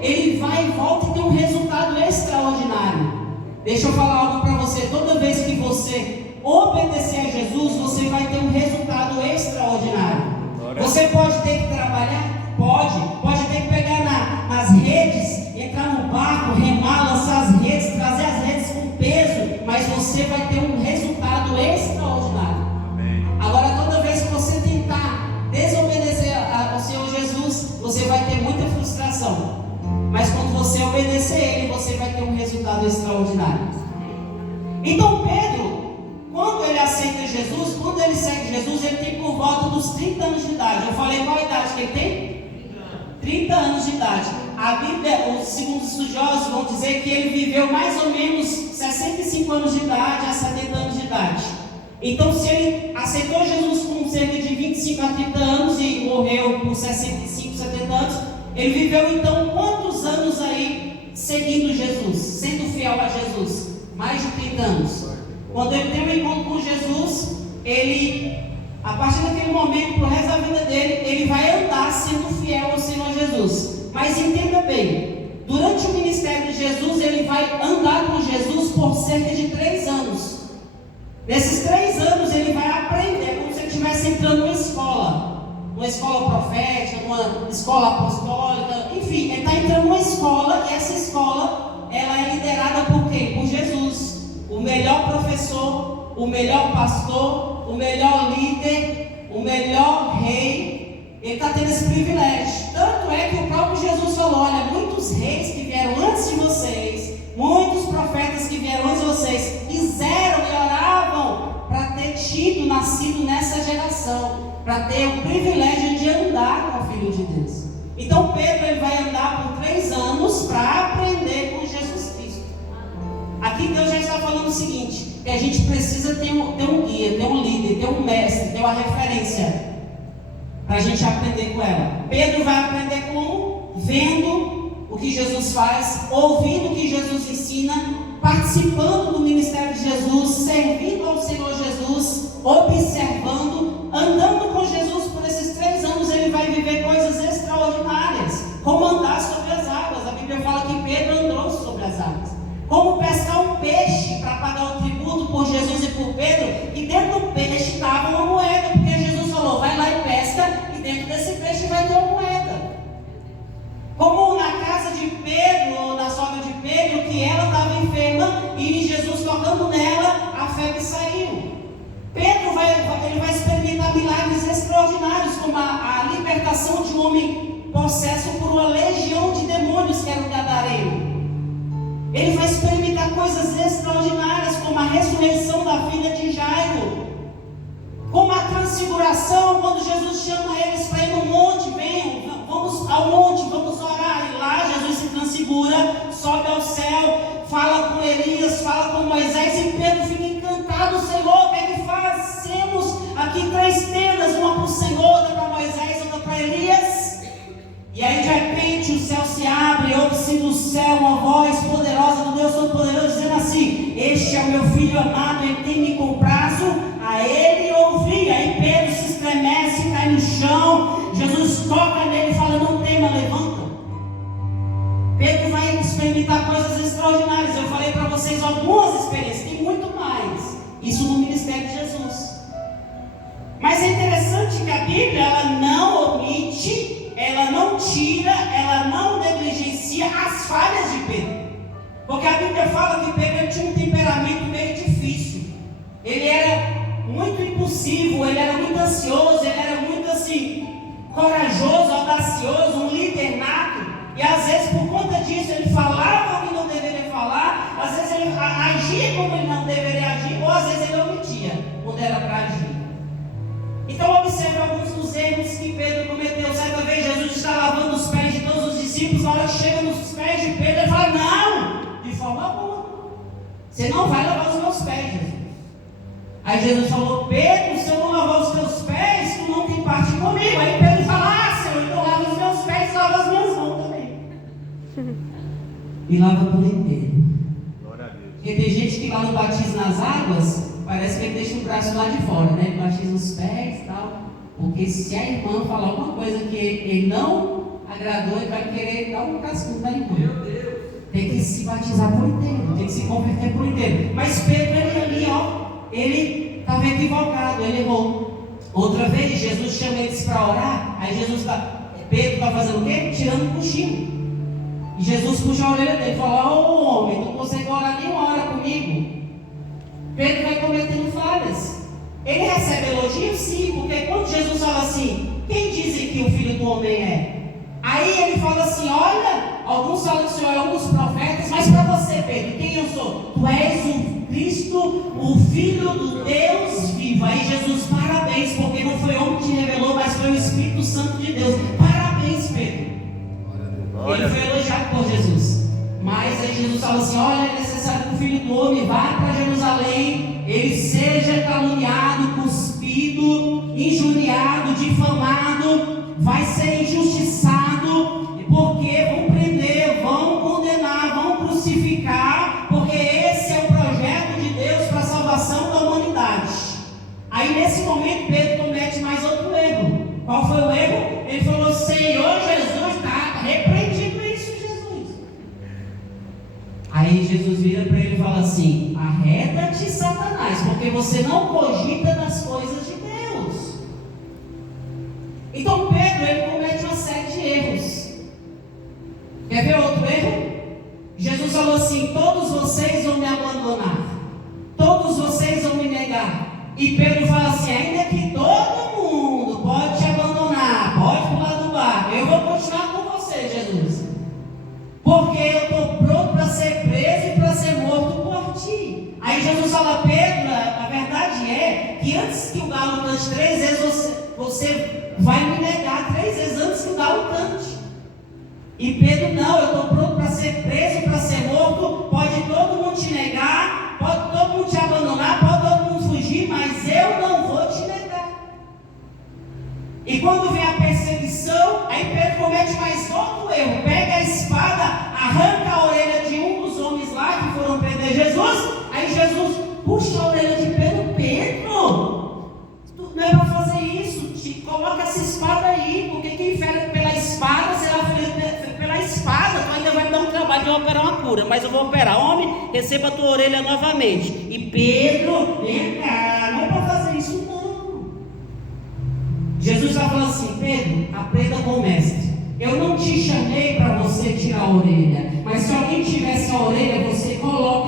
ele vai e volta e tem um resultado extraordinário. Deixa eu falar algo para você. Toda vez que você obedecer a Jesus, você vai ter um resultado extraordinário. Você pode ter que trabalhar? Pode ter que pegar nas redes, entrar no barco, remar, lançar as redes, trazer as redes com peso, mas você vai ter um resultado extraordinário. Amém. Agora, toda vez que você tentar desobedecer ao Senhor Jesus, você vai ter muita frustração. Mas quando você obedecer Ele, você vai ter um resultado extraordinário. Então Pedro, quando ele aceita Jesus, quando ele segue Jesus, ele tem por volta dos 30 anos de idade. Eu falei qual a idade que ele tem? 30 anos de idade. A Bíblia, segundo os estudiosos, vão dizer que ele viveu mais ou menos 65 anos de idade a 70 anos de idade. Então, se ele aceitou Jesus com cerca de 25 a 30 anos e morreu com 65, 70 anos, ele viveu então quantos anos aí seguindo Jesus, sendo fiel a Jesus? Mais de 30 anos. Quando ele tem um encontro com Jesus, ele, a partir daquele momento, pro resto da vida dele, ele vai andar sendo fiel ao Senhor Jesus. Mas entenda bem, durante o ministério de Jesus, ele vai andar com Jesus por cerca de 3 anos. Nesses 3 anos, ele vai aprender, como se ele estivesse entrando numa escola profética, numa escola apostólica, enfim, ele está entrando numa escola, e essa escola, ela é liderada por quem? Por Jesus, o melhor professor, o melhor pastor, o melhor líder, o melhor rei. Ele está tendo esse privilégio. Tanto é que o próprio Jesus falou: olha, muitos reis que vieram antes de vocês, muitos profetas que vieram antes de vocês, quiseram e oravam para ter nascido nessa geração, para ter o privilégio de andar com o Filho de Deus. Então Pedro, ele vai andar por 3 anos para aprender com Jesus Cristo. Aqui Deus já está falando o seguinte, que a gente precisa ter um guia, ter um líder, ter um mestre, ter uma referência, para a gente aprender com ela. Pedro vai aprender como? Vendo o que Jesus faz, ouvindo o que Jesus ensina, participando do ministério de Jesus, servindo ao Senhor Jesus, observando, andando com Jesus. Por esses 3 anos ele vai viver coisas extraordinárias, como andar sobre as águas. A Bíblia fala que Pedro andou sobre as águas, como pescar um peixe para pagar o tributo por Jesus e por Pedro, e dentro do peixe estava uma moeda, porque Jesus falou: vai lá e pesca, e dentro desse peixe vai ter uma moeda. Como na casa de Pedro, ou na sogra de Pedro, que ela estava enferma, e Jesus tocando nela, a febre saiu. Pedro vai experimentar milagres extraordinários, como a libertação de um homem possesso por uma legião de demônios, que era o gadareno. Ele vai experimentar coisas extraordinárias, como a ressurreição da filha de Jairo, como a transfiguração, quando Jesus chama eles para ir no monte: venham, vamos ao monte, vamos orar. E lá Jesus se transfigura, sobe ao céu, fala com Elias, fala com Moisés, e Pedro fica encantado: Senhor, o que é que fazemos aqui 3 tendas, uma para o Senhor, outra para Moisés, outra para Elias? E aí de repente o céu se abre, ouve-se do céu uma voz poderosa do Deus Todo-Poderoso dizendo assim: este é o meu filho amado, em quem me comprazo, a ele ouvi. Aí Pedro se estremece, cai no chão, Jesus toca nele e fala: não tema, levanta. Pedro vai experimentar coisas extraordinárias. Eu falei para vocês algumas experiências, tem muito mais, isso no ministério de Jesus. Mas é interessante que a Bíblia, ela não omite, ela não tira, ela não negligencia as falhas de Pedro. Porque a Bíblia fala que Pedro tinha um temperamento meio difícil. Ele era muito impulsivo, ele era muito ansioso, ele era muito assim, corajoso, audacioso, um líder nato. E às vezes por conta disso ele falava o que não deveria falar, às vezes ele agia como ele não deveria agir, ou às vezes ele omitia quando era para agir. Então observe alguns dos erros que Pedro cometeu. Certa vez Jesus está lavando os pés de todos os discípulos. Na hora que chega nos pés de Pedro, ele fala: não, de forma alguma, você não vai lavar os meus pés, Jesus. Aí Jesus falou: Pedro, se eu não lavar os teus pés, tu não tem parte comigo. Aí Pedro fala: ah, Senhor, então lava os meus pés e lava as minhas mãos também. E lava por inteiro. Porque tem gente que lá no batismo nas águas, parece que ele deixa o braço lá de fora, né? Batiza os pés e tal. Porque se a irmã falar alguma coisa que ele não agradou e vai querer dar um cascudo na irmã. Tem que se batizar por inteiro, tem que se converter por inteiro. Mas Pedro, ele ali, ó, ele estava equivocado, ele errou. Outra vez, Jesus chama eles para orar, aí Pedro está fazendo o quê? Tirando um cochilo. E Jesus puxa a orelha dele e fala: ô homem, tu não consegue orar nem uma hora comigo. Pedro vai cometendo falhas. Ele recebe elogio, sim, porque quando Jesus fala assim: quem dizem que o Filho do Homem é? Aí ele fala assim: olha, alguns falam que o Senhor é um dos profetas, mas para você, Pedro, quem eu sou? Tu és o Cristo, o Filho do Deus vivo. Aí Jesus: parabéns, porque não foi homem que te revelou, mas foi o Espírito Santo de Deus. Parabéns, Pedro. Ele foi elogiado por Jesus. Mas aí Jesus fala assim: olha, é necessário que o Filho do Homem vá para Jerusalém, ele seja caluniado, cuspido, injuriado, difamado, vai ser injustiçado, porque vão prender, vão condenar, vão crucificar, porque esse é o projeto de Deus para a salvação da humanidade. Aí nesse momento Pedro comete mais outro erro. Qual foi o erro? Ele falou: Senhor Jesus, está repreendido isso, Jesus. Aí Jesus vira para ele e fala assim: arreda-te, Satanás, porque você não cogita das coisas de Deus. Então Pedro, ele comete uma série de erros. Quer ver outro erro? Jesus falou assim: todos vocês vão me abandonar, todos vocês vão me negar. E Pedro fala assim: ainda que todo mundo pode te abandonar, pode pular do barco, eu vou continuar com você, Jesus, porque eu estou pronto para ser preso e para ser morto por ti. Aí Jesus fala: Pedro, a verdade é que antes que o galo cante 3 vezes, você vai me negar 3 vezes antes que o galo cante. E Pedro: não, eu estou pronto para ser preso e para ser morto. Pode todo mundo te negar, pode todo mundo te abandonar, pode todo mundo fugir, mas eu não vou te negar. E quando vem a perseguição, aí Pedro comete mais outro erro. Pega a espada, arranca a orelha de um dos homens lá que foram prender Jesus. Aí Jesus puxa a orelha de Pedro: Pedro, tu não é para fazer isso, coloca essa espada aí, porque quem fere pela espada será ferido pela espada. Tu ainda vai me dar um trabalho de operar uma cura, mas eu vou operar. Homem, receba a tua orelha novamente. E Pedro: vem cá, não é para fazer isso não. Jesus está falando assim: Pedro, aprenda com o mestre. Eu não te chamei para você tirar a orelha, mas se alguém tivesse a orelha, você coloca